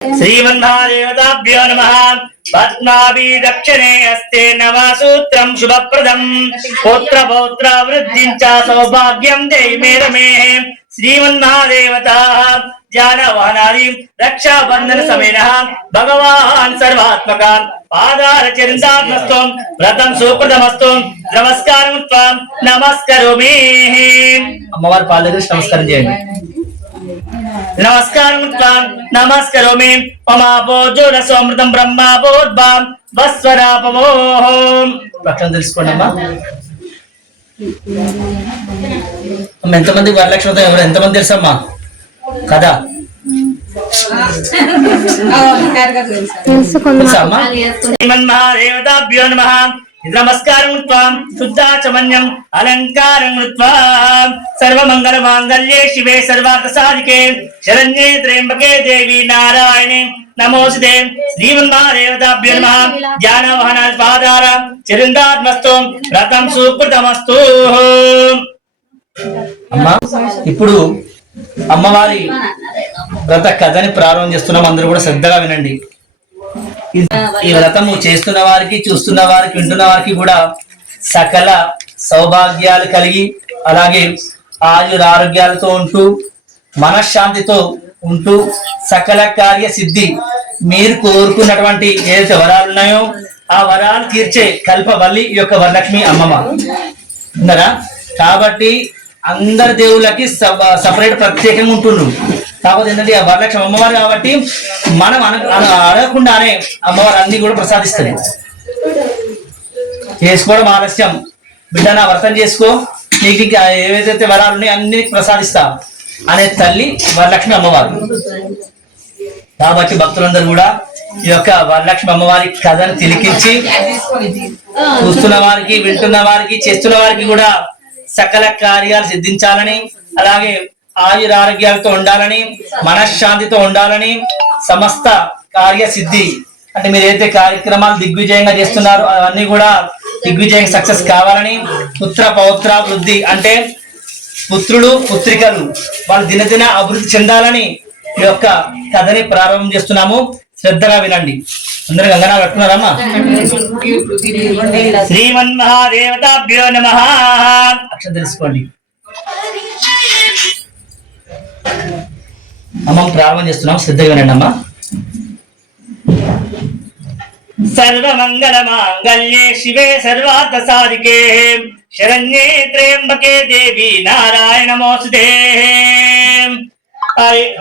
श्रीमन्महादेवताभ्यो नमः। पद्माभि दक्षिणे हस्ते नवसूत्रं शुभप्रदं पुत्र पौत्र वृद्धिं च सौभाग्यं देहि मे रमे। श्रीमन्महादेवता जानवानादि रक्षाबंधन समेनः भगवान् सर्वात्मका पादार चरितात्मस्तु व्रतं सुप्रदमस्तु। नमस्कारं त्वां नमस्करोमि। अम्मवार पादरेश नमस्कारं చేయండి। नमस्कारं त्वां नमस्करोमि। पमापोजो रसोमृतं ब्रह्मापोद्भां वस्वरापमोः। పక్కన తెలుసుకోండమ్మా ఎంతమంది వరలక్ష్మి ఎవరు ఎంతమంది తెలుసమ్మా కదా తెలుసమ్మా శ్రీమన్మహాదేవతాభ్యో నమః। నమస్కారం త్వాం శుద్ధాచమన్యం అలంకారం కృత్వా సర్వమంగళ మాంగళ్యే శివే సర్వార్థ సాధికే శరణ్యే త్ర్యంబకే దేవి నారాయణే నమోస్తుతే। శ్రీమన్మహాదేవతాభ్యో నమః। జ్ఞానవాహనాది పాదార చిరందాత్మస్తు వ్రతం సుకృతమస్తు। అమ్మా ఇప్పుడు అమ్మవారి వ్రత కథని ప్రారంభం చేస్తున్నాం, అందరూ కూడా శ్రద్ధగా వినండి। ఈ వ్రతము చేస్తున్న వారికి చూస్తున్న వారికి వింటున్న వారికి కూడా సకల సౌభాగ్యాలు కలిగి అలాగే ఆయురారోగ్యాలతో ఉంటూ మనశ్శాంతితో ఉంటూ సకల కార్య సిద్ధి మీరు కోరుకున్నటువంటి ఏదైతే వరాలు ఉన్నాయో ఆ వరాలు తీర్చే కల్పవల్లి ఈ యొక్క వరలక్ష్మి అమ్మమ్మ ఉన్నారా। కాబట్టి అందరి దేవుళ్ళకి సపరేట్ ప్రత్యేకంగా ఉంటుండ్రు, కాకపోతే ఏంటంటే ఆ వరలక్ష్మి అమ్మవారు కాబట్టి మనం అడగకుండానే అమ్మవారు అన్ని కూడా ప్రసాదిస్తుంది। చేసుకోవడం ఆలస్యం, బిడ్డ నా వ్రతం చేసుకో నీకు ఏవైతే వరాలు ఉన్నాయో అన్ని ప్రసాదిస్తా అనే తల్లి వరలక్ష్మి అమ్మవారు। కాబట్టి భక్తులందరూ కూడా ఈ యొక్క వరలక్ష్మి అమ్మవారి కథను తిలికించి చూస్తున్న వారికి వింటున్న వారికి చేస్తున్న వారికి కూడా సకల కార్యాలు సిద్ధించాలని అలాగే ఆయురారోగ్యాలతో ఉండాలని మనశ్శాంతితో ఉండాలని సమస్త కార్య సిద్ధి అంటే మీరు ఏదైతే కార్యక్రమాలు దిగ్విజయంగా చేస్తున్నారో అవన్నీ కూడా దిగ్విజయంగా సక్సెస్ కావాలని పుత్ర పౌత్ర వృద్ధి అంటే పుత్రులు పుత్రికలు వాళ్ళు దినదిన అభివృద్ధి చెందాలని ఈ యొక్క కథని ప్రారంభం చేస్తున్నాము, శ్రద్ధగా వినండి। అందరూ గంగనా పట్టుకున్నారమ్మా। శ్రీమన్మహాదేవతాభ్యో నమః। అక్షరం తెలుసుకోండి అమ్మ, ప్రారంభం చేస్తున్నాం, శ్రద్ధగా వినండి అమ్మా। సర్వమంగళ మాంగళ్యే శివే సర్వార్థ సాధికే శరణ్యే త్ర్యంబకే దేవి నారాయణ నమోస్తుతే।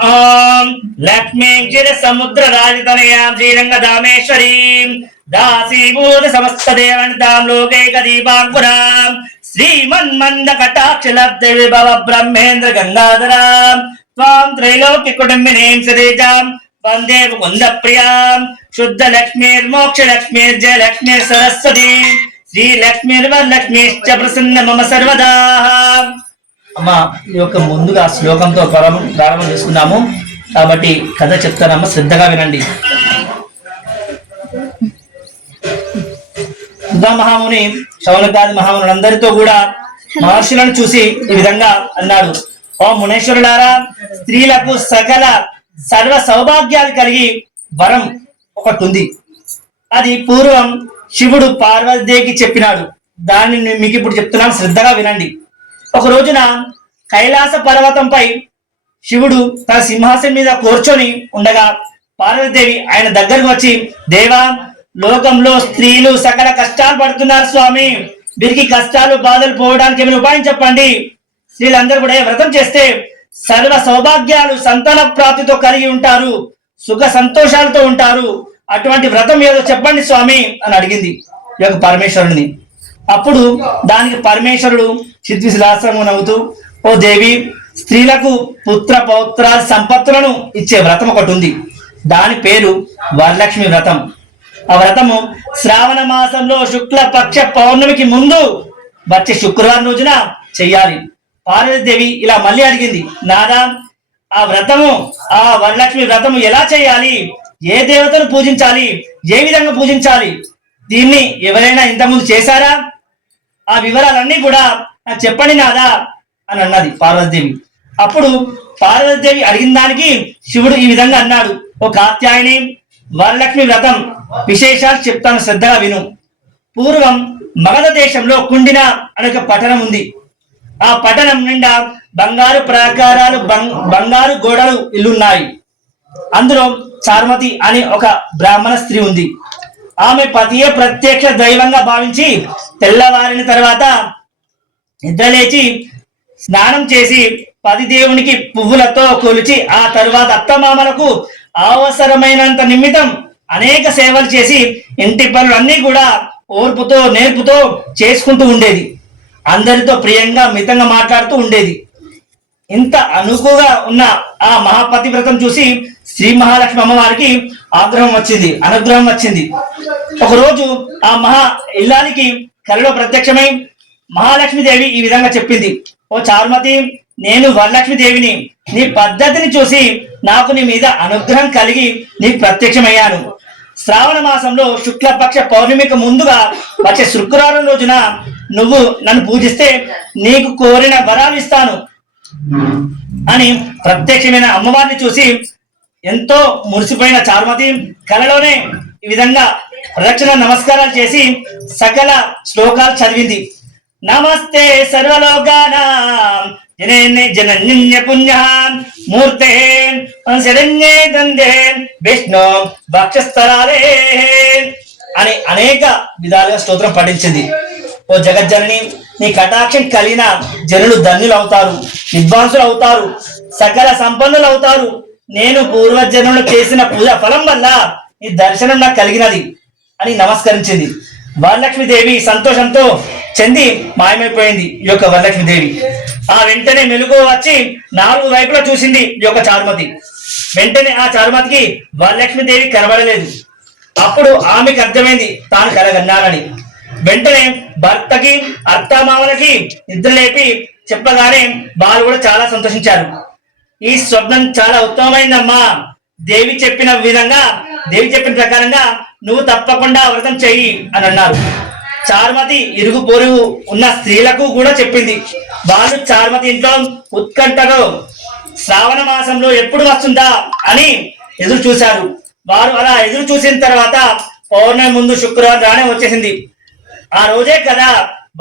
ఓం లక్ష్మీ క్షీర సముద్ర రాజతనయాం శ్రీరంగధామేశ్వరీం దాసీభూత సమస్త దేవనితాం లోకైక దీపాంకురాం శ్రీమన్మంద కటాక్షలబ్ధ విభవ బ్రహ్మేంద్ర గంగాధరాం త్వాం త్రైలోక్య కుటుంబినీం సదేజాం వందే ముకుంద ప్రియాం శుద్ధ లక్ష్మీర్మోక్ష లక్ష్మీర్జయ లక్ష్మీ సరస్వతి శ్రీ లక్ష్మీర్వరలక్ష్మీశ్చ ప్రసన్న మమ సర్వదా। అమ్మ ఈ యొక్క ముందుగా శ్లోకంతో ప్రారంభం చేసుకున్నాము కాబట్టి కథ చెప్తానమ్మ, శ్రద్ధగా వినండి। సుధా మహాముని శౌనకాది మహామునులందరితో కూడా మహర్షులను చూసి ఈ విధంగా అన్నాడు, ఓ మునేశ్వరులారా, స్త్రీలకు సకల సర్వ సౌభాగ్యాలు కలిగి వరం ఒకటి ఉంది, అది పూర్వం శివుడు పార్వతీదేవికి చెప్పినాడు, దాన్ని మీకు ఇప్పుడు చెప్తున్నాను, శ్రద్ధగా వినండి। ఒక రోజున కైలాస పర్వతంపై శివుడు తన సింహాసనం మీద కూర్చొని ఉండగా పార్వతీదేవి ఆయన దగ్గరకు వచ్చి, దేవా, లోకంలో స్త్రీలు సకల కష్టాలు పడుతున్నారు స్వామి, వీరికి కష్టాలు బాధలు పోవడానికి ఏమైనా ఉపాయం చెప్పండి, స్త్రీలందరూ కూడా వ్రతం చేస్తే సర్వ సౌభాగ్యాలు సంతాన ప్రాప్తితో కలిగి ఉంటారు, సుఖ సంతోషాలతో ఉంటారు, అటువంటి వ్రతం ఏదో చెప్పండి స్వామి అని అడిగింది ఈ యొక్క పరమేశ్వరుని। అప్పుడు దానికి పరమేశ్వరుడు చిద్విలాసంగా నవ్వుతూ, ఓ దేవి, స్త్రీలకు పుత్ర పౌత్ర సంపత్తులను ఇచ్చే వ్రతం ఒకటి ఉంది, దాని పేరు వరలక్ష్మి వ్రతం। ఆ వ్రతము శ్రావణ మాసంలో శుక్ల పక్ష పౌర్ణమికి ముందు వచ్చే శుక్రవారం రోజున చెయ్యాలి। పార్వతీదేవి ఇలా మళ్ళీ అడిగింది, నాదా, ఆ వ్రతము ఆ వరలక్ష్మి వ్రతము ఎలా చేయాలి, ఏ దేవతను పూజించాలి, ఏ విధంగా పూజించాలి, దీన్ని ఎవరైనా ఇంతకుముందు చేశారా, ఆ వివరాలన్నీ కూడా చెప్పండి నాదా అని అన్నది పార్వతీదేవి। అప్పుడు పార్వతీదేవి అడిగిన దానికి శివుడు ఈ విధంగా అన్నాడు, ఓ కాత్యాయని, వరలక్ష్మి వ్రతం విశేషాలు చెప్తాను, శ్రద్ధగా విను. పూర్వం మగధ దేశంలో కుండిన అనే ఒక పట్టణం ఉంది. ఆ పట్టణం నిండా బంగారు ప్రాకారాలు, బంగారు గోడలు ఇల్లున్నాయి. అందులో చార్మతి అని ఒక బ్రాహ్మణ స్త్రీ ఉంది. ఆమె పతియే ప్రత్యక్ష దైవంగా భావించి తెల్లవారిన తర్వాత నిద్రలేచి స్నానం చేసి పది దేవునికి పువ్వులతో కొలిచి ఆ తరువాత అత్తమామలకు అవసరమైనంత నిమిత్తం అనేక సేవలు చేసి ఇంటి పనులన్నీ కూడా ఓర్పుతో నేర్పుతో చేసుకుంటూ ఉండేది. అందరితో ప్రియంగా మితంగా మాట్లాడుతూ ఉండేది. ఇంత అనుకుగా ఉన్న ఆ మహాపతివ్రతం చూసి శ్రీ మహాలక్ష్మి అమ్మవారికి అనుగ్రహం వచ్చింది. ఒకరోజు ఆ ఇల్లానికి కలలో ప్రత్యక్షమై మహాలక్ష్మీదేవి ఈ విధంగా చెప్పింది, ఓ చారుమతి, నేను వరలక్ష్మీదేవిని. నీ పద్ధతిని చూసి నాకు నీ మీద అనుగ్రహం కలిగి నీకు ప్రత్యక్షమయ్యాను. శ్రావణ మాసంలో శుక్లపక్ష పౌర్ణమికి ముందుగా వచ్చే శుక్రవారం రోజున నువ్వు నన్ను పూజిస్తే నీకు కోరిన వరాలు ఇస్తాను అని ప్రత్యక్షమైన అమ్మవారిని చూసి ఎంతో మురిసిపోయిన చారుమతి కలలోనే ఈ విధంగా ప్రదక్షిణ నమస్కారాలు చేసి సకల శ్లోకాలు చదివింది. నమస్తే సర్వలోకానాం జనన్య పుణ్య మూర్తే శరణ్యే దందే విష్ణు భక్షస్థలాలే అని అనేక విధాలుగా స్తోత్రం పఠించింది. ఓ జగజ్జనని, నీ కటాక్షం కలిగిన జనులు ధన్యులు అవుతారు, విద్వాంసులు అవుతారు, సకల సంపన్నులు అవుతారు. నేను పూర్వజనులు చేసిన పూజ ఫలం వల్ల నీ దర్శనం నాకు కలిగినది అని నమస్కరించింది. వరలక్ష్మీదేవి సంతోషంతో చెంది మాయమైపోయింది ఈ యొక్క వరలక్ష్మీదేవి. ఆ వెంటనే మెలుగు వచ్చి 4 వైపులా చూసింది ఈ యొక్క చారుమతి. వెంటనే ఆ చారుమతికి వరలక్ష్మీదేవి కనబడలేదు. అప్పుడు ఆమెకు అర్థమైంది తాను కలగన్నానని. వెంటనే భర్తకి అత్తమామలకి నిద్ర లేపి చెప్పగానే వాళ్ళు కూడా చాలా సంతోషించారు. ఈ స్వప్నం చాలా ఉత్తమమైందమ్మా, దేవి చెప్పిన ప్రకారంగా నువ్వు తప్పకుండా వ్రతం చెయ్యి అని అన్నారు. చారుమతి ఇరుగు పొరుగు ఉన్న స్త్రీలకు కూడా చెప్పింది. వాళ్ళు చారుమతి ఇంట్లో ఉత్కంఠతో శ్రావణ మాసంలో ఎప్పుడు వస్తుందా అని ఎదురు చూశారు. వారు అలా ఎదురు చూసిన తర్వాత పౌర్ణమి ముందు శుక్రవారం రానే వచ్చేసింది. ఆ రోజే కదా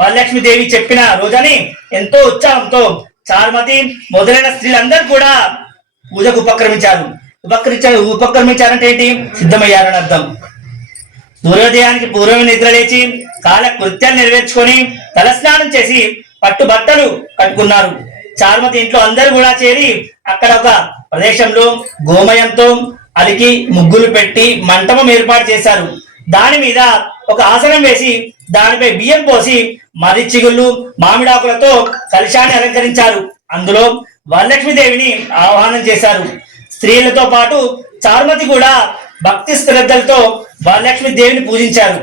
వరలక్ష్మీదేవి చెప్పిన రోజని ఎంతో ఉత్సాహంతో చారుమతి మొదలైన స్త్రీలందరూ కూడా పూజకు ఉపక్రమించారంటే ఏంటి? సిద్ధమయ్యారని అర్థం. సూర్యోదయానికి పూర్వమే నిద్ర లేచి కాలకృత్యాలు నెరవేర్చుకొని తలస్నానం చేసి పట్టు బట్టలు కట్టుకున్నారు. చారుమతి ఇంట్లో అందరూ కూడా చేరి అక్కడ ఒక ప్రదేశంలో గోమయంతో అలికి ముగ్గులు పెట్టి మంటపం ఏర్పాటు చేశారు. దాని మీద ఒక ఆసనం వేసి దానిపై బియ్యం పోసి మర్రిచిగుళ్ళు మామిడాకులతో కలశాన్ని అలంకరించారు. అందులో వరలక్ష్మీదేవిని ఆహ్వానం చేశారు. స్త్రీలతో పాటు చారుమతి కూడా భక్తి శ్రద్ధలతో వరలక్ష్మీదేవిని పూజించారు.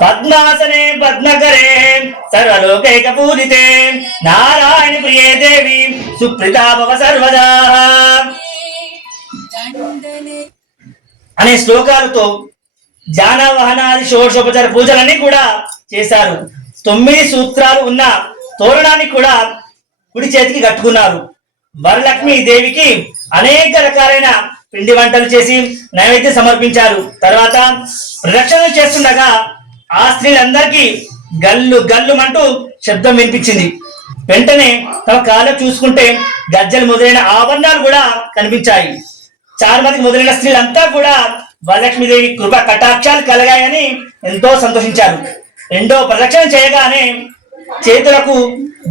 పద్మాసనే పద్మకరే సర్వలోకైక పూజితే నారాయణ ప్రియే దేవి సుప్రీతా భవ సర్వదా అనే శ్లోకాలతో జానవాహనాది షోడశోపచార పూజలన్నీ కూడా చేశారు. 9 సూత్రాలు ఉన్న తోరణాన్ని కూడా కుడి చేతికి కట్టుకున్నారు. వరలక్ష్మి దేవికి అనేక రకాలైన పిండి వంటలు చేసి నైవేద్యం సమర్పించారు. తర్వాత ప్రదక్షిణలు చేస్తుండగా ఆ స్త్రీలందరికీ గల్లు గల్లుమంటూ శబ్దం వినిపించింది. వెంటనే తమ కాళ్ళు చూసుకుంటే గజ్జలు మొదలైన ఆభరణాలు కూడా కనిపించాయి. చారుమతికి మొదలైన స్త్రీలంతా కూడా వరలక్ష్మీదేవి కృప కటాక్షాలు కలగాయని ఎంతో సంతోషించారు. రెండో ప్రదక్షిణ చేయగానే చేతులకు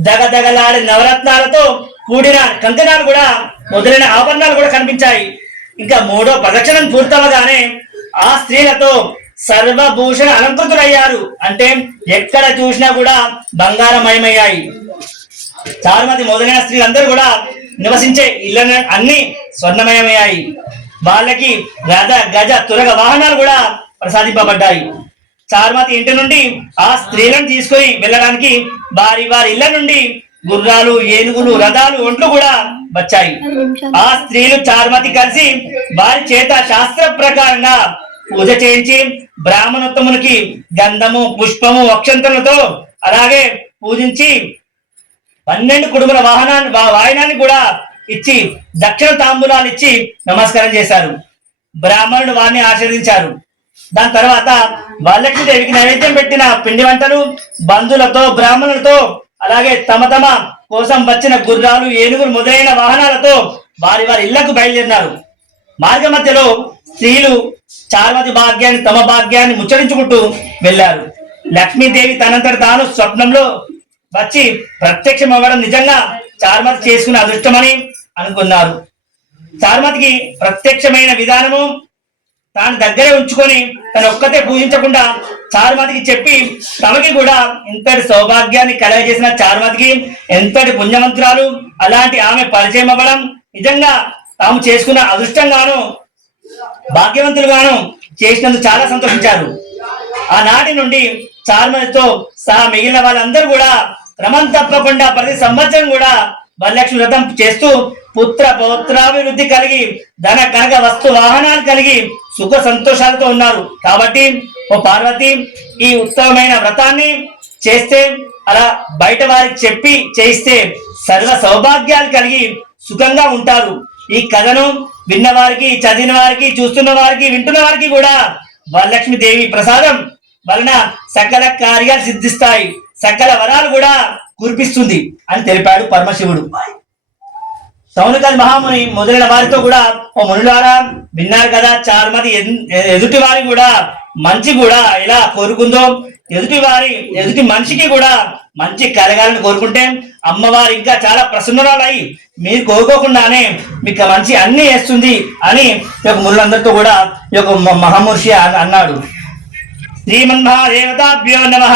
దగదగలాడే నవరత్నాలతో కూడిన కంకణాలు కూడా మొదలైన ఆభరణాలు కూడా కనిపించాయి. ఇంకా మూడో ప్రదక్షిణం పూర్తవగానే ఆ స్త్రీలతో సర్వభూషణ అలంకృతులయ్యారు. అంటే ఎక్కడ చూసినా కూడా బంగారమయమయ్యాయి. చారుమతి మొదలైన స్త్రీలందరూ కూడా నివసించే ఇళ్ళ అన్ని స్వర్ణమయమయ్యాయి. వాళ్ళకి రథ గజ తురగ వాహనాలు కూడా ప్రసాదింపబడ్డాయి. చారుమతి ఇంటి నుండి ఆ స్త్రీలను తీసుకొని వెళ్ళడానికి వారి ఇళ్ల నుండి గుర్రాలు, ఏనుగులు, రథాలు, ఒంట్లు కూడా వచ్చాయి. ఆ స్త్రీలు చారుమతి కలిసి వారి చేత శాస్త్ర ప్రకారంగా పూజ చేయించి బ్రాహ్మణోత్తమునికి గంధము, పుష్పము, అక్షంతలతో అలాగే పూజించి 12 కుటుంబల వాయనాన్ని కూడా ఇచ్చి దక్షిణ తాంబూలాలు ఇచ్చి నమస్కారం చేశారు. బ్రాహ్మణుడు వారిని ఆశీర్వదించారు. దాని తర్వాత వరలక్ష్మీదేవికి నైవేద్యం పెట్టిన పిండి వంటలు బంధువులతో బ్రాహ్మణులతో అలాగే తమ తమ కోసం వచ్చిన గుర్రాలు ఏనుగులు మొదలైన వాహనాలతో వారి వారి ఇళ్లకు బయలుదేరినారు. మార్గ మధ్యలో స్త్రీలు చార్మతి భాగ్యాన్ని తమ భాగ్యాన్ని ముచ్చరించుకుంటూ వెళ్ళారు. లక్ష్మీదేవి తనంతట తాను స్వప్నంలో వచ్చి ప్రత్యక్షం అవ్వడం నిజంగా చార్మతి చేసుకునే అదృష్టమని అనుకున్నారు. చార్మతికి ప్రత్యక్షమైన విధానము తాను దగ్గరే ఉంచుకొని తన ఒక్కతే పూజించకుండా చారుమతికి చెప్పి తమకి కూడా ఇంతటి సౌభాగ్యాన్ని కలగజేసిన చారుమతికి ఎంతటి పుణ్యవంతురాలు, అలాంటి ఆమె పరిచయం అవ్వడం నిజంగా తాము చేసుకున్న అదృష్టంగాను భాగ్యవంతులుగాను చేసినందుకు చాలా సంతోషించారు. ఆనాటి నుండి చారుమతితో సహా మిగిలిన వాళ్ళందరూ కూడా క్రమం తప్పకుండా ప్రతి సంవత్సరం కూడా వరలక్ష్మి వ్రతం చేస్తూ పుత్ర పౌత్రాభివృద్ధి కలిగి ధన కనక వస్తు వాహనాలు కలిగి సుఖ సంతోషాలతో ఉన్నారు. కాబట్టి ఓ పార్వతి, ఈ ఉత్తమమైన వ్రతాన్ని చేస్తే అలా బయట వారికి చెప్పి చేయిస్తే సర్వ సౌభాగ్యాలు కలిగి సుఖంగా ఉంటారు. ఈ కథను విన్న వారికి, చదివిన వారికి, చూస్తున్న వారికి, వింటున్న వారికి కూడా వరలక్ష్మి దేవి ప్రసాదం వలన సకల కార్యాలు సిద్ధిస్తాయి, సకల వరాలు కూడా కురిపిస్తుంది అని తెలిపాడు పరమశివుడు. శౌనకాది మహాముని మొదలైన వారితో కూడా, ఓ మునులారా విన్నారు కదా, చారుమతి ఎదుటి వారి కూడా మంచి కూడా ఎలా కోరుకుందో, ఎదుటి మనిషికి కూడా మంచి కలగాలని కోరుకుంటే అమ్మవారు ఇంకా చాలా ప్రసన్నరాలై మీరు కోరుకోకుండానే మీకు మంచి అన్ని వేస్తుంది అని మునులందరితో కూడా ఈ యొక్క మహామహర్షి అన్నాడు. శ్రీమన్మహాదేవతాభ్యో నమః.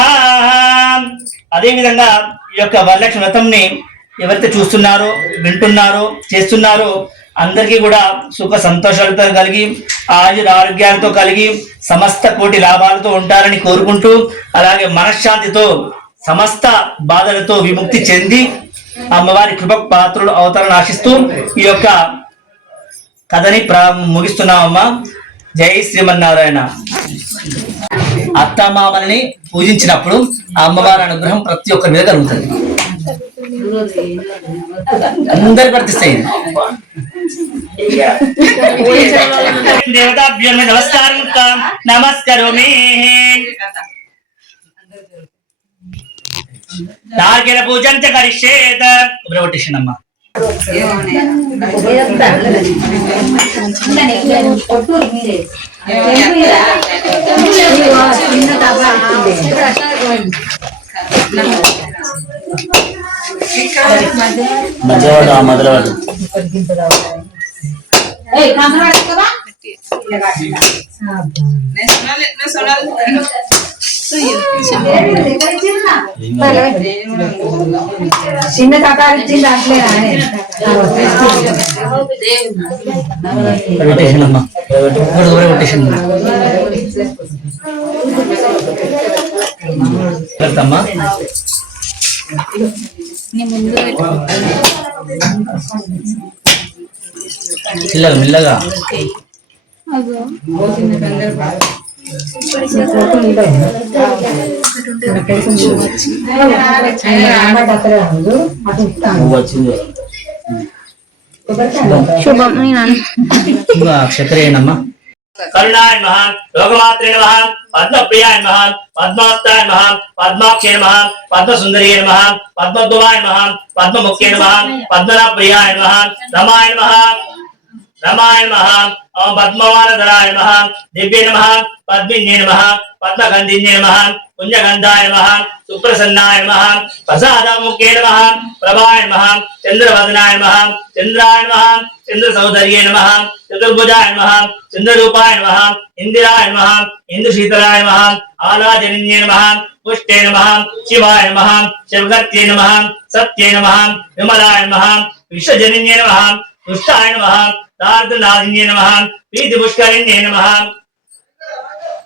అదేవిధంగా ఈ యొక్క వరలక్ష్మి వ్రతంని ఎవరైతే చూస్తున్నారో, వింటున్నారో, చేస్తున్నారో అందరికీ కూడా సుఖ సంతోషాలతో కలిగి ఆయుర ఆరోగ్యాలతో కలిగి సమస్త కోటి లాభాలతో ఉంటారని కోరుకుంటూ, అలాగే మనశ్శాంతితో సమస్త బాధలతో విముక్తి చెంది అమ్మవారి కృప పాత్రులు అవుతారని ఆశిస్తూ ఈ యొక్క కథని ముగిస్తున్నామమ్మా. జై శ్రీమన్నారాయణ. అత్తమామల్ని పూజించినప్పుడు ఆ అమ్మవారి అనుగ్రహం ప్రతి ఒక్కరి మీద కలుగుతుంది. అందరు వర్తిస్తాయి. దేవతాభ్యో నమస్కారం నమస్కరోమి. నార్గేల పూజం చ కరిష్యేత్. ఉపరవటేషన్ అమ్మ. మధ్యవాడు మొదలవాడు చిన్న కథ ఇచ్చింది అట్లే అమ్మా. మెల్లగా క్షత్రియేనమ్మా. కరుణాయ నమః, లోకమాత్రే నమః, పద్మప్రియాయ నమః, పద్మాస్తాయ నమః, పద్మాక్షే నమః, పద్మసుందరియే నమః, పద్మోద్భవాయ నమః, పద్మముఖ్యే నమః, పద్మనాప్రియాయ నమః, రమాయ నమః, రమాయ నమః, పద్మవానధరాయ నమః, దివ్యే నమః, పద్మిన్యే నమః, పద్మగంధిన్యే నమః, పుణ్యగంధాయ నమః, సుప్రసన్నాయ నమః, ప్రసాదముఖ్యే నమః, ప్రభాయ నమః, చంద్రవదనాయ నమః, చంద్రాయ నమః, చంద్రసౌదర్యే నమః, చతుర్భుజాయ నమః, చంద్రరూపాయ నమః, ఇందిరాయ నమః, ఇందుశీతలాయ నమః, ఆలాజనిన్యే నమః, పుష్టే నమః, శివాయ నమః, శివగత్యే నమః, సత్యే నమః, విమలాయ నమః, విశ్వజనిన్యే నమః, తుష్టాయ నమః, దార్ధనాదిన్యే నమః, ప్రీతి పుష్కరిణ్యే నమః,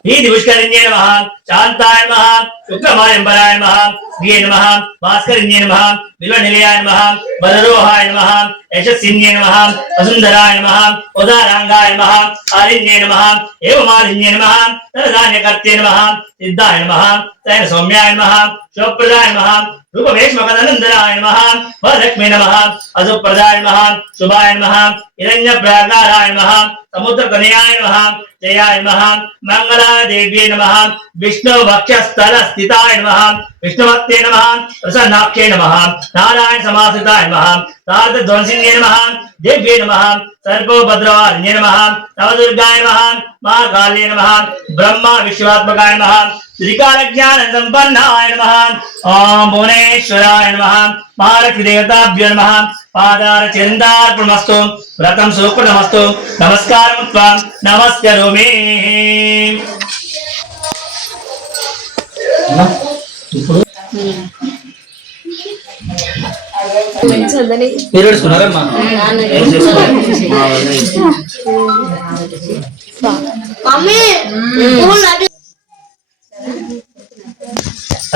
ప్రీతి పుష్కరిణ్యే నమః, శాంతాయ నమః, శుక్రమాయంబరాయ నమః, శ్రీయే నమః, భాస్కరిణ్యే నమః, బిల్వనిలయాయ నమః, వరరోహాయ నమః, యశస్సిన్యే నమః, వసుంధరాయ నమః, ఉదారాంగాయ నమః, ఆలిన్యే నమః, ఏవమాలిన్యే నమః, తరదాన్యకర్తే నమః, సిద్ధాయ నమః, సైన సౌమ్యాయ నమః శుభప్రదాయ నమః రూపవేష్మకనందనాయ నమః వరలక్ష్మీ నమః అజుప్రదాయ నమః శుభాయ నమః హిరణ్యప్రాకారాయ నమః సముద్రకన్యాయ నమః జయాయ నమః మంగళాదేవ్యై నమః విష్ణు వక్షస్థల స్థితాయ నమః విష్ణుభక్తే నమః ప్రసన్నాక్షే నమః నారాయణ సమాశ్రితాయ నమః శారద ధ్వంసిన్యే నమః దేవ్యై నమః సర్వోభద్రవారిణ్యే నమః నవదుర్గాయ నమః మహాకాళ్యే నమః బ్రహ్మ విశ్వాత్మకాయ నమః త్రికాల జ్ఞాన సంపన్నాయ నమః ఓం భువనేశ్వరాయ నమః మహాలక్ష్మి దేవతాభ్యో నమః పాదార చందార్పణమస్తు వ్రతం సుకృతమస్తు నమస్కారం త్వం నమస్కరోమి. మీరు వేసుకున్నారమ్మా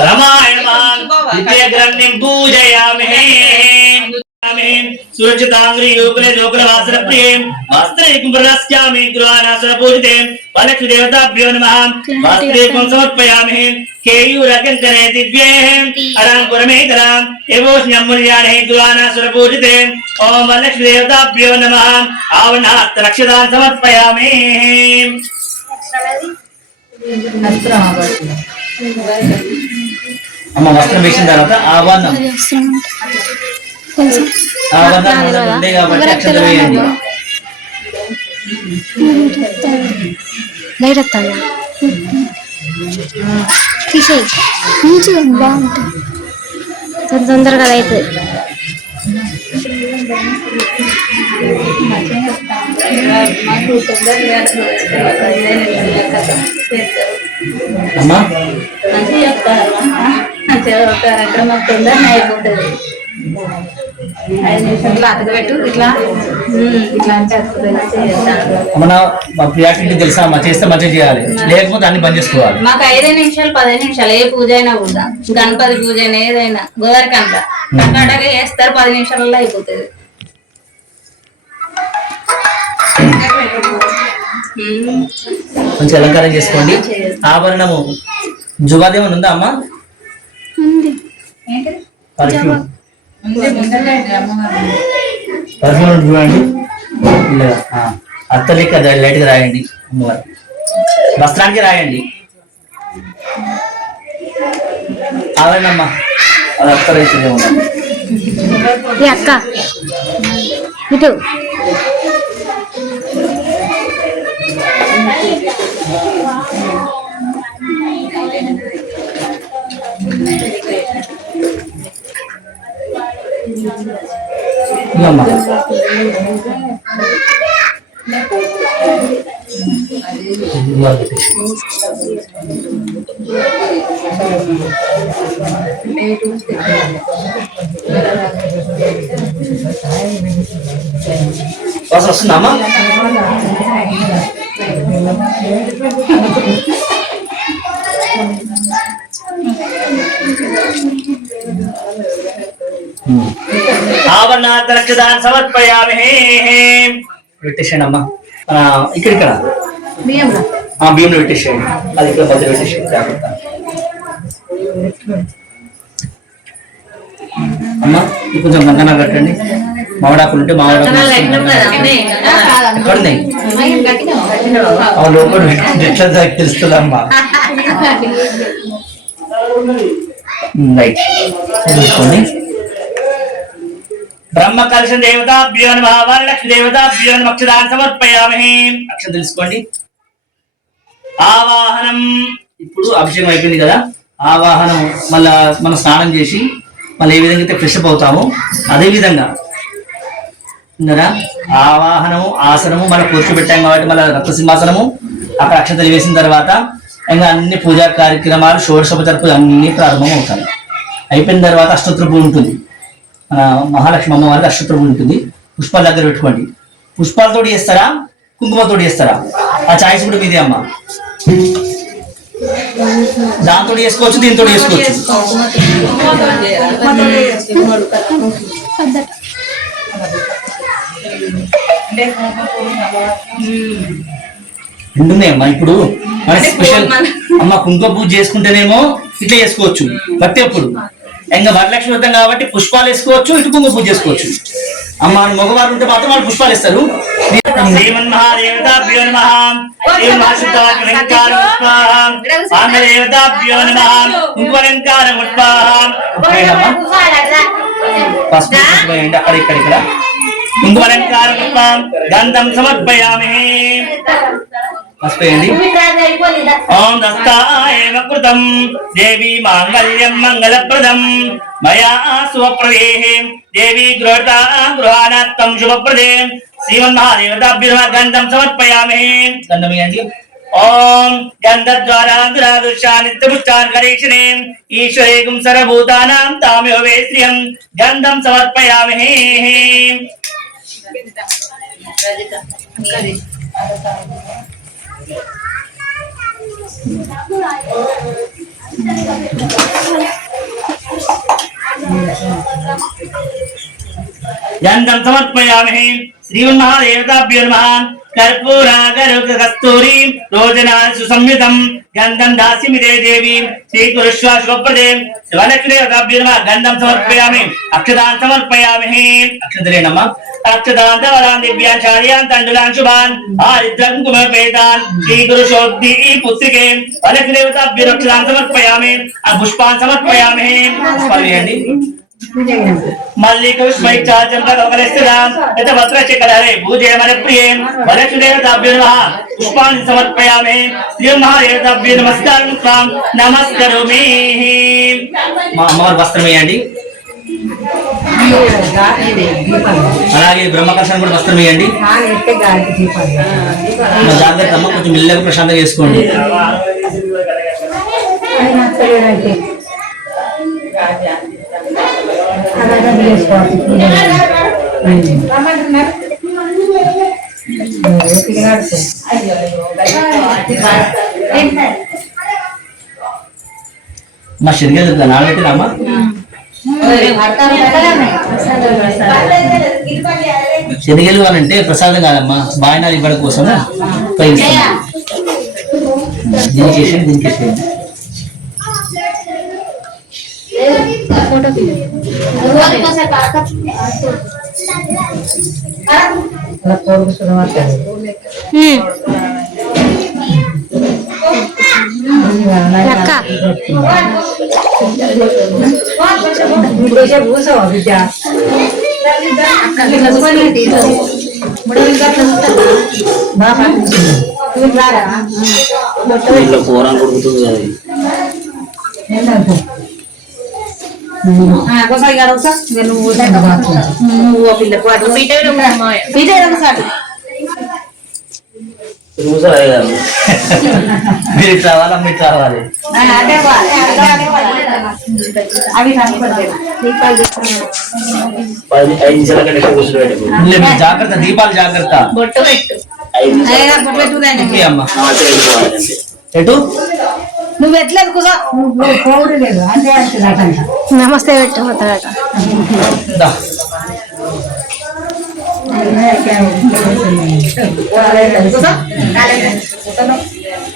రమాయణ గ్రంథిం పూజయామి సురక్షితాంగ్రి యోగులే జోగుల వాసన ప్రియం వస్త్రేకం ప్రదస్యామి గృహానాసన పూజితే వలక్ష్మి దేవతాభ్యో నమః వస్త్రేకం సమర్పయామి కేయూరకంకనే దివ్యే అలంకురమేతరాం ఏవోష్ణ్యమూల్యాని గృహానాసన పూజితే ఓం వలక్ష్మి దేవతాభ్యో నమః ఆవరణాత్ రక్షదాన్ సమర్పయామి. అమ్మ వస్త్రం వేసిన తర్వాత ఆవరణం ఉండే కాబట్టి అక్షంతలు వేయండి. బాగుంటుంది తొందరగా అవుతుంది. అమ్మా తొందరగా అయిపోతుంది. 5 నిమిషాలు అతకబెట్టు ఇట్లా ఇట్లా అంటే మన ప్రియారిటీ తెలుసా అమ్మా, చేస్తే మంచిగా చేయాలి, లేకపోతే అన్ని బంద్ చేసుకోవాలి. మాకు 5 నిమిషాలు 15 నిమిషాలు ఏ పూజ అయినా కూడా, గణపతి పూజ అయినా ఏదైనా గోవర్కంట కర్ణాటక చేస్తారు, 10 నిమిషాలలో అయిపోతుంది. కొంచెం అలంకారం చేసుకోండి. ఆభరణము జుగాది ఏమైనా ఉందా అమ్మా? పర్ఫ్యూమ్ చూడండి, అత్తలిక లైట్ గా రాయండి. అమ్మవారు వస్త్రానికి రాయండి. ఆగండమ్మా, అది అత్తరైతే అక్క ఇటు వస్తుందమ్మా? ఆవరణాత్ రక్షదాన్ సమర్పయామి. పెట్టేసేయండి అమ్మా, ఇక్కడ బియ్యంలో పెట్టేసేయండి, అది ఇక్కడ మధ్య పెట్టేసేయండి. అమ్మా కొంచెం గంగనా కట్టండి. మామిడాకులు ఉంటే మామిడాకులు ఎక్కడున్నాయి? లోపల తెలుస్తుంది అమ్మా. రైట్ చూసుకోండి. బ్రహ్మ కలశ దేవతాభ్యో నమః వరలక్ష్మి దేవతాభ్యో నమః అక్షదాన్ సమర్పయామి. అక్షరం తెలుసుకోండి. ఆవాహనం, ఇప్పుడు అభిషేకం అయిపోయింది కదా, ఆవాహనం మళ్ళా మనం స్నానం చేసి మళ్ళీ ఏ విధంగా అయితే ఫ్రెష్ అప్ అవుతామో అదే విధంగా కదా ఆవాహనము ఆసనము మనం కూర్చోబెట్టాం కాబట్టి మళ్ళీ రక్తసింహాసనము, అక్కడ అక్షతలు వేసిన తర్వాత ఇంకా అన్ని పూజా కార్యక్రమాలు షోడశోపచార పూజ అన్ని ప్రారంభం అవుతాయి. అయిపోయిన తర్వాత అష్టోత్తర పూజ ఉంటుంది, మహాలక్ష్మి అమ్మవారికి అష్టోత్తర పూజ ఉంటుంది. పుష్పాల దగ్గర పెట్టుకోండి. పుష్పాలతో చేస్తారా కుంకుమతో చేస్తారా ఆ చాయిస్ కూడా మీదే అమ్మ. దాంతో చేసుకోవచ్చు, దీంతో చేసుకోవచ్చు. రెండున్నాయమ్మా. ఇప్పుడు మన స్పెషల్ అమ్మ కుంకుమ పూజ చేసుకుంటేనేమో ఇట్లా చేసుకోవచ్చు భక్తి అప్పుడు. ఇంకా వరలక్ష్మి వ్రతం కాబట్టి పుష్పాలు వేసుకోవచ్చు, ఇటు కుంకుమ పూజ చేసుకోవచ్చు. అమ్మ మగవారు ఉంటే మాత్రం వాళ్ళు పుష్పాలు ఇస్తారు. శ్రీమన్మహాదేవతాభ్యో నమః. ఆంధ్రదేవతాభ్యో నమః. కుంకుమలంకారం అక్కడ ఇక్కడ కుంకుమలంకారం గంధం సమర్పయామి. ఓం దస్తాయ కృతం దేవి మాంగళ్యం మంగళప్రదం మయా శుభప్రదే దేవి గృహాణాత్తం శుభప్రదే. శ్రీమన్మహాదేవతాభ్యో గంధం సమర్పయామి. గంధం ఇవ్వండి. ఓం గంధద్వారా నిత్యపుష్టాన్కరీక్షణే ఈశ్వరేకం సర్వభూతానాం తామేవ వే శ్రియం గంధం సమర్పయామి. గంధం సమర్పయామి. శ్రీమన్మహాదేవతాభ్యో నమః. కర్పూరాగరుకస్తూరి రోజనాన్ సుసంయుతం గంధం దాస్యమిదే దేవి శ్రీకురుష్వ శుభప్రదే. శివలక్ష్మీదేవతాభ్యో నమః. గంధం సమర్పయామి. అక్షతాన్ సమర్పయామి. అక్షతలే నమః. అక్షతాన్ ధవలాన్ దివ్యాన్ చార్యాన్ తండులాన్ శుభాన్ ఆరిద్రం కుమపేతాన్ శ్రీగురుశోద్ధి పుత్రికే వలక్ష్మీదేవతాభ్యో అక్షతాన్ సమర్పయామి. పుష్పాన్ సమర్పయామి. పుష్పాలు వేయండి. మల్లిక పూజే మన ప్రియే వలక్ష్మీదేవతాభ్యో నమః. పుష్పాన్ని సమర్పయామి. శ్రీమన్మహాదేవతాభ్యో నమస్కారం నమస్కరోమి. మా అమ్మవారి వస్త్రం వేయండి. అలాగే బ్రహ్మకర్షణ కూడా వస్త్రం వేయండి. జాగ్రత్త అమ్మ, కొంచెం మెల్లగా ప్రశాంతంగా చేసుకోండి. మా శరీరం నానబెట్టినామా? శనగలు అంటే ప్రసాదం కాదమ్మా, బాయనాలు ఇవ్వడం కోసం ఉపయోగిస్తాం. దీనికి మీరు రావాలా, మీరు రావాలి. జాగ్రత్త, దీపాలు జాగ్రత్త. ఎటు నువ్వు ఎట్లేదు కుదా నమస్తే పెట్టబోతాడట.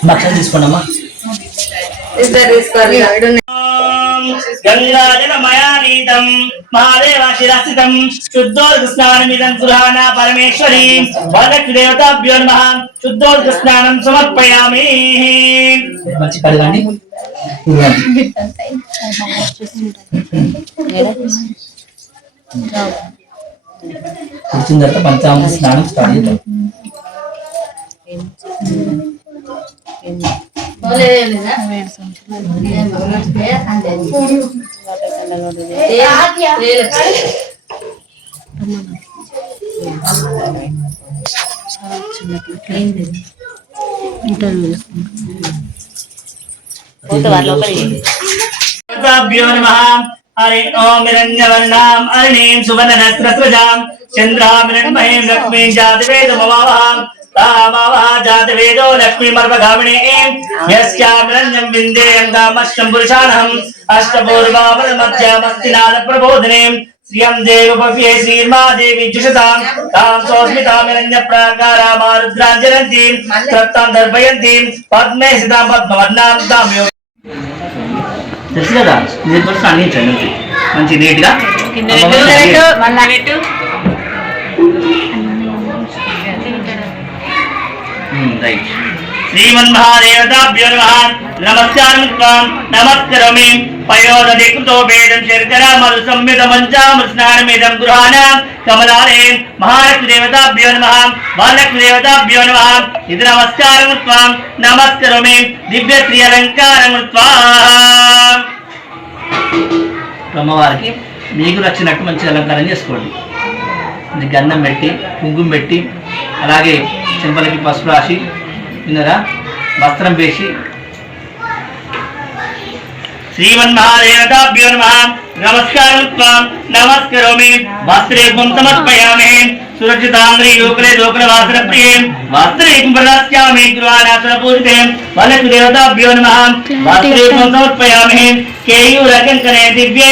భక్షలు తీసుకోండమ్మా. గంగాజలమయానీతం మహాదేవాశిరాస్థితం శుద్ధోదకస్నానమిదం సురానా పరమేశ్వరీ వరలక్ష్మీదేవతాభ్యో నమః. శుద్ధోదకస్నానం సమర్పయామి. మంచి కడగండి. వచ్చిన తర్వాత పంచామృత స్నానం స్టార్ట్ చేద్దాం. హరి ఓం నిరంజవర్ణాం అరుణీం సువర్ణనస్రస్రజాం చంద్రామిరణ్మయీం లక్ష్మీం జాతవేదమవావహాం జాతవేదో లక్ష్మీమర్వగామినీం యస్యామిరణ్యం విందేయం కామష్టం పురుషాణం అష్టపూర్వామధ్యామస్తినాద ప్రబోధినీం శ్రియం దేవపవ్యే శ్రీర్మాదేవి జుషతాం తాం సోస్మితామిరణ్య ప్రాకారామారుద్రాంజనంతీం రక్తాం దర్భయంతీం పద్మే సితాం పద్మవర్ణాం తాం తెలుసు కదా, దీనికోసం అందించండి మంచి మంచి నీట్గా. రైట్. శ్రీమన్మహాదేవతాభ్యో నమః. నమస్కారం త్వాం నమస్కరోమి. పయోదధి కృతో భేదం శర్కరా మధు సంయుత మంచామృత స్నానమిదం గృహాణాం కమలాలే. మహాలక్ష్మి దేవతాభ్యో నమః. మహాలక్ష్మి దేవతాభ్యో నమః. ఇది నమస్కారం త్వాం నమస్కరోమి. దివ్య శ్రీ అలంకారం త్వాం. అమ్మవారికి మీకు నచ్చినట్టు మంచి అలంకారం చేసుకోండి. గన్నం పెట్టి కుంకుమ పెట్టి అలాగే చెంపలకి పసుపు రాసి విన్నరా వస్త్రం వేసి. శ్రీమన్మహాదేవతాభ్యో నమః. నమస్కారం త్వాం నమస్కరోమి. వస్త్రేకం సమర్పయామి. సురక్షితాంగ్రీ యోగలే లోకలవాసన ప్రియే వస్త్రేకం ప్రదాస్యామి గృహాణాసన పూజితే. వలక్ష్మి దేవతాభ్యో నమః. వస్త్రేకం సమర్పయామి. కేయూరకంకనే దివ్యే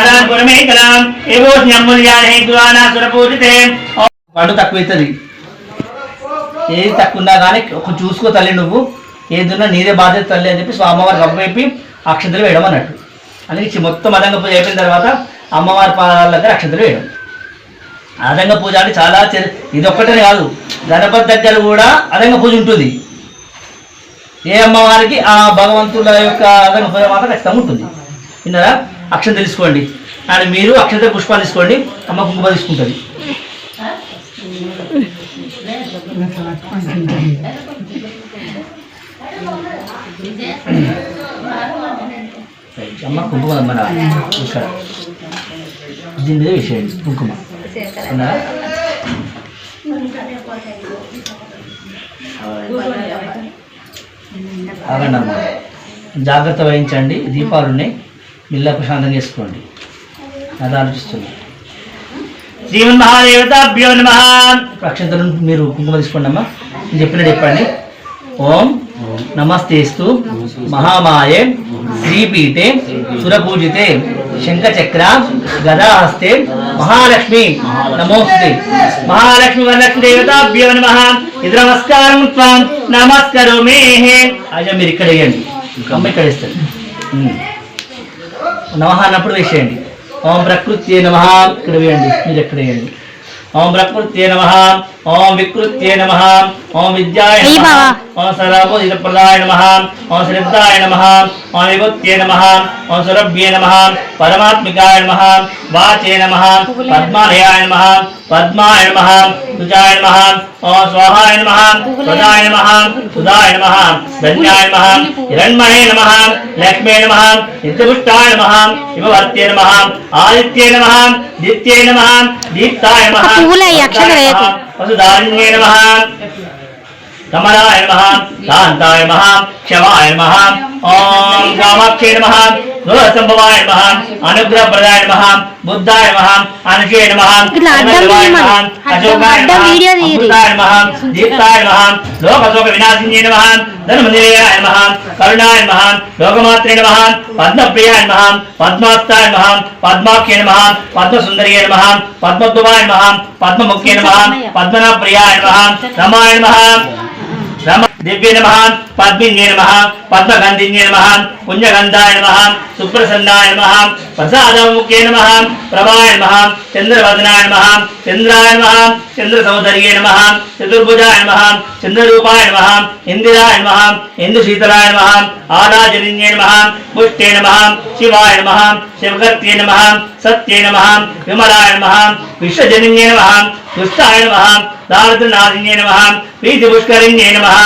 అలాంకురమేకలాం ఏవోజ్ఞమూల్యానే గృహాణాసన పూజితే. పండు తక్కువ అవుతుంది, ఏది తక్కువ ఉన్నా కానీ ఒక చూసుకో తల్లి, నువ్వు ఏదున్నా నీదే బాధ్యత తల్లి అని చెప్పి అమ్మవారికి అప్పవేపి అక్షంతలు వేయడం అన్నట్టు. అందుకే మొత్తం అదంగ పూజ అయిపోయిన తర్వాత అమ్మవారి పాదాల దగ్గర అక్షంతలు వేయడం. అదంగ పూజ అంటే చాలా ఇది ఒక్కటే కాదు, గణపతి దగ్గర కూడా అదంగ పూజ ఉంటుంది. ఏ అమ్మవారికి ఆ భగవంతుల యొక్క అదంగ పూజ మాత్రం ఖచ్చితంగా ఉంటుంది. విన్నారా? అక్షంత తీసుకోండి అండ్ మీరు అక్షంత పుష్పాలు తీసుకోండి, అమ్మ కుంకుమ తీసుకుంటుంది. అమ్మ కుంకుమ మన ఇక్కడ దీని మీద వేసేయండి కుంకుమ. ఆగండి అమ్మ, జాగ్రత్త వహించండి. దీపాలు ఉన్నాయి, మిల్ల ప్రశాంతంగా చేసుకోండి. అది ఆలోచిస్తున్నాను. శ్రీమన్మహాదేవతాభ్యో నమః. అక్షంతలు మీరు కుంకుమ తీసుకోండి అమ్మా, నేను చెప్పినట్టు చెప్పండి. ఓం నమస్తేస్తు మహామాయే శ్రీపీఠే సురపూజితే శంఖచక్ర గదాహస్తే మహాలక్ష్మి నమోస్తుతే. మహాలక్ష్మి వరలక్ష్మి దేవతాభ్యో నమః. ఇది నమస్కారం త్వాం నమస్కరోమి. అయ్యా మీరు ఇక్కడ వేయండి, అమ్మ ఇక్కడ వేస్తారు. నమః అన్నప్పుడు వేసేయండి. ఓం ప్రకృత్యే నమః ఇక్కడ వేయండి, మీరు ఎక్కడ వేయండి. ఓం ప్రకృత్యే నమః. ఓం వికృత్యే నమః. ఓం విద్యాయ నమః. ఓం సర్వబోధితప్రదాయ నమః. ఓం శ్రద్ధాయ నమః. ఓం విభూత్యే నమః. ఓం సురభ్యే నమః. పరమాత్మికాయ నమః. వాచే నమః. పద్మాలయాయ నమః. పద్మాయ నమః. తుజాయ నమః. ఓం స్వాహాయ నమః. ప్రదాయ నమః. సుధాయ నమః. ధన్యాయ నమః. హిరణ్మయే నమః. లక్ష్మే నమః. నిత్యపుష్టాయ నమః. విభవర్త్యే నమః. ఆదిత్యే నమః. దిత్యే నమః. దీప్తాయ నమః. వసుధాన్యే నమః. కమలాయ నమః. కాంతాయ నమః. క్షమాయ నమః. ఓం కామాక్షే నమః. గృహసంభవాయ నమః. అనుగ్రహప్రదాయ నమః. బుద్ధాయ నమః. అనుషే నమః. అశోకాయ నమః. అమృతాయ నమః. దీప్తాయ నమః. లోకశోక వినాశిన్యే నమః. ధనమందిరాయ నమః. కరుణాయ నమః. లోకమాత్రే నమః. పద్మప్రియాయ నమః. పద్మాస్తాయ నమః. పద్మాక్షే నమః. పద్మసుందర్యే నమః. పద్మోద్భవాయ నమః. పద్మముఖ్యే నమః. పద్మనాప్రియాయ నమః. రమాయ నమః. రమ దివ్య నమః. పద్మిన్యే నమః. పద్మగంధిన్యే నమః. పుణ్యగంధాయ నమః. సుప్రసన్నాయ నమః. ప్రసాదముఖ్యే నమః. ప్రభాయ నమః. చంద్రవదనాయ నమః. చంద్రాయ నమః. చంద్రసౌందర్యే నమః. చతుర్భుజాయ నమః. చంద్రరూపాయ నమః. ఇందిరాయ నమః. ఇందుశీతలాయ నమః. ఆరాజనిన్యే నమః. పుష్టే నమః. శివాయ నమః. శివకర్త్యే నమః. సత్యే నమః. విమలాయ నమః. విశ్వజనిన్యే నమః. దుష్టాయ నమః. దారిద్ర్యనాశిన్యే నమః. ప్రీతిపుష్కరిణ్యే నమః.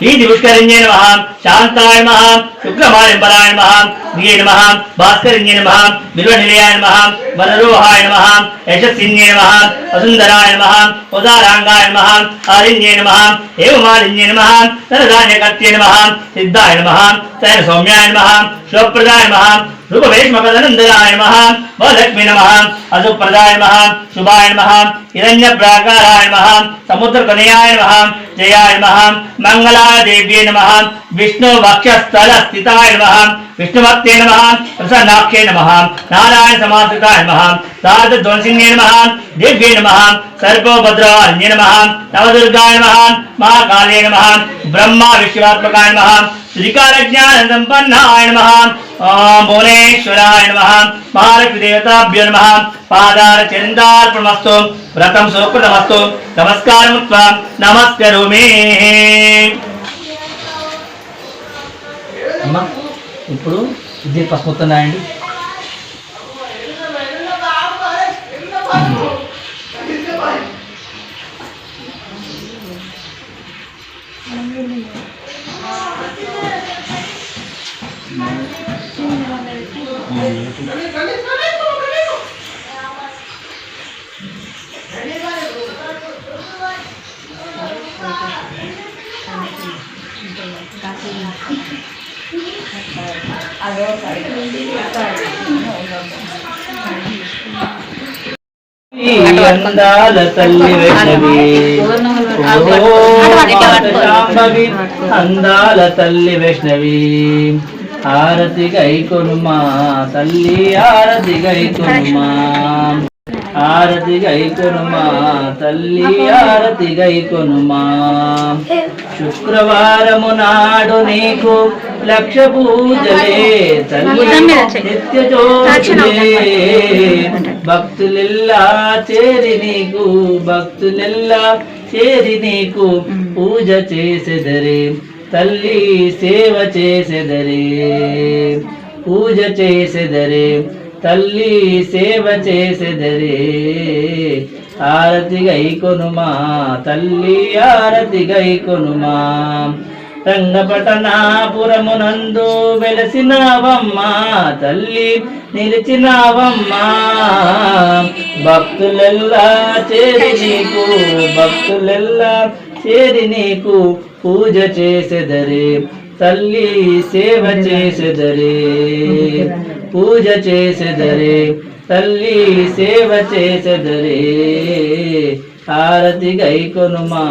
ప్రీతిపుష్కరిణ్యే నమః. శాంతాయ నమః. శుక్రమాలింబరాయ నమః. దియే నమః. భాస్కరిణ్యే నమః. బిల్వనిలయాయ నమః. వనరోహాయ నమః. యశస్సిన్యే నమః. వసుందరాయ నమః. ఉదారాంగాయ నమః. ఆలిన్యే నమః. హేమమాలిన్యే నమః. ధనధాన్యకర్త్యే నమః. సిద్ధాయ నమః. శయన సౌమ్యాయ నమః. శుభప్రదాయ నమః. రూపవేష్మకదనందనాయ నమః. వరలక్ష్మీ నమః. అసుప్రదాయ నమః. శుభాయ నమః. హిరణ్యప్రాకారాయ నమః. సముద్రకన్యాయ నమః. జయాయ నమః. మంగళాయ దేవ్యే నమః. విష్ణు వక్షస్థల స్థితాయ నమః. విష్ణుభక్తే నమః ప్రసన్నాక్షే నమః నారాయణ సమాశ్రితాయ నమః సారథధ్వంసిన్యే నమః దివ్యే నమః సర్వోభద్రాన్యే నమః నవదుర్గాయ నమః మహాకాళే నమః బ్రహ్మ విశ్వాత్మకాయ నమః శ్రీకారజ్ఞాన సంపన్నాయ నమః ఓం భువనేశ్వరాయ నమః మహాలక్ష్మి దేవతాభ్యో నమః పాదార చరిందార్పణమస్తు వ్రతం సుకృతమస్తు నమస్కారం త్వా నమస్కరోమి. అమ్మా ఇప్పుడు ఇది పసుపుతున్నాయండి. అందాల తల్లి వైష్ణవి శాంభవి అందాల తల్లి వైష్ణవి ఆరతి గై కొనుమా తల్లి ఆరతి గై కొనుమా ఆరతి గై కొనుమా తల్లి ఆరతి గై కొనుమా శుక్రవారము నాడు నీకు లక్ష పూజలే తల్లి నిత్య జ్యోతులే భక్తులెల్లా చేరి నీకు భక్తులెల్లా చేరి నీకు పూజ చేసెదరే తల్లి సేవ చేసెదరే పూజ చేసెదరే తల్లి సేవ చేసెదరే ఆరతి గై కొనుమా తల్లి ఆరతి గై కొనుమా రంగపటనాపురమునందు వెలసినవమ్మా తల్లి నిలిచినవమ్మా భక్తులెల్లా చేరి నీకు భక్తులెల్లా చేరి నీకు పూజ చేసెదరే తల్లి సేవ చేసెదరే పూజ చేసెదరే తల్లి సేవ చేసెదరే ఆరతి గై కొనుమా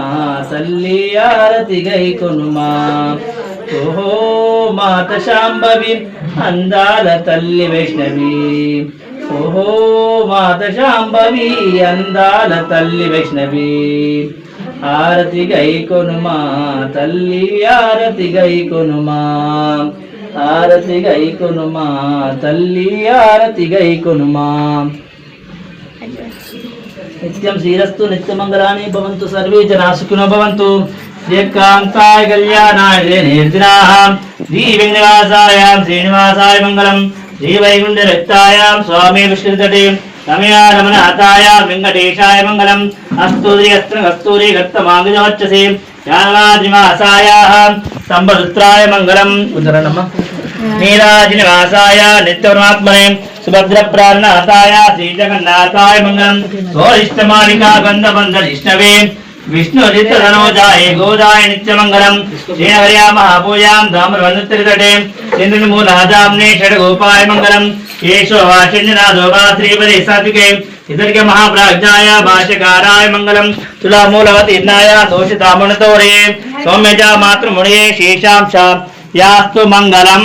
తల్లి ఆరతి గై కొనుమా ఓహో మాత శాంభవి అందాల తల్లి వైష్ణవి ఓహో మాత శాంభవి అందాల తల్లి వైష్ణవి ఆరతి గై కొనుమా తల్లి ఆరతి గై కొనుమా ఆరతి గై కొనుమా తల్లి ఆరతి గై కొనుమా. నిత్యం శ్రీరస్తు నిత్యమంగళాని భవంతు సర్వే జనా సుఖినో భవంతు. శ్రీకాంతాయ కళ్యాణాయ నిర్దినాః శ్రీ వెంకటేశాయ శ్రీనివాసాయ మంగళం. శ్రీ వైకుంఠరక్తాయ స్వామి విష్ణుతటే రమయా రమణాతాయ వెంకటేశాయ మంగళం. అస్తూరి అస్త్రీ గత్తమాంగజవచ్చసే జ్ఞానవాదినివాసాయ సంబరుత్రాయ మంగళం. ఉదరణమ్మ నీరాజనివాసాయ నిత్యపరమాత్మనే సుభద్రప్రాణనాథాయ శ్రీజగన్నాథాయ మంగళం. సోరిష్టమాలికా గంధబంధనిష్ణవే విష్ణురితనోజాయ గోదాయ నిత్యమంగళం. శ్రీనగర్యా మహాపూజాం ధామరవన్నతటే చంద్రమూలాదాంనే షడ్గోపాయ మంగళం. కేశో వాచంజనాథో వా శ్రీపదే సాత్వికే ఇతరికే మహాప్రాజ్ఞాయ భాష్యకారాయ మంగళం. తులామూలవతీర్ణాయ దోషితామణతోరే సౌమ్యజా మాతృమునయే శేషాంశ యాస్తు మంగళం.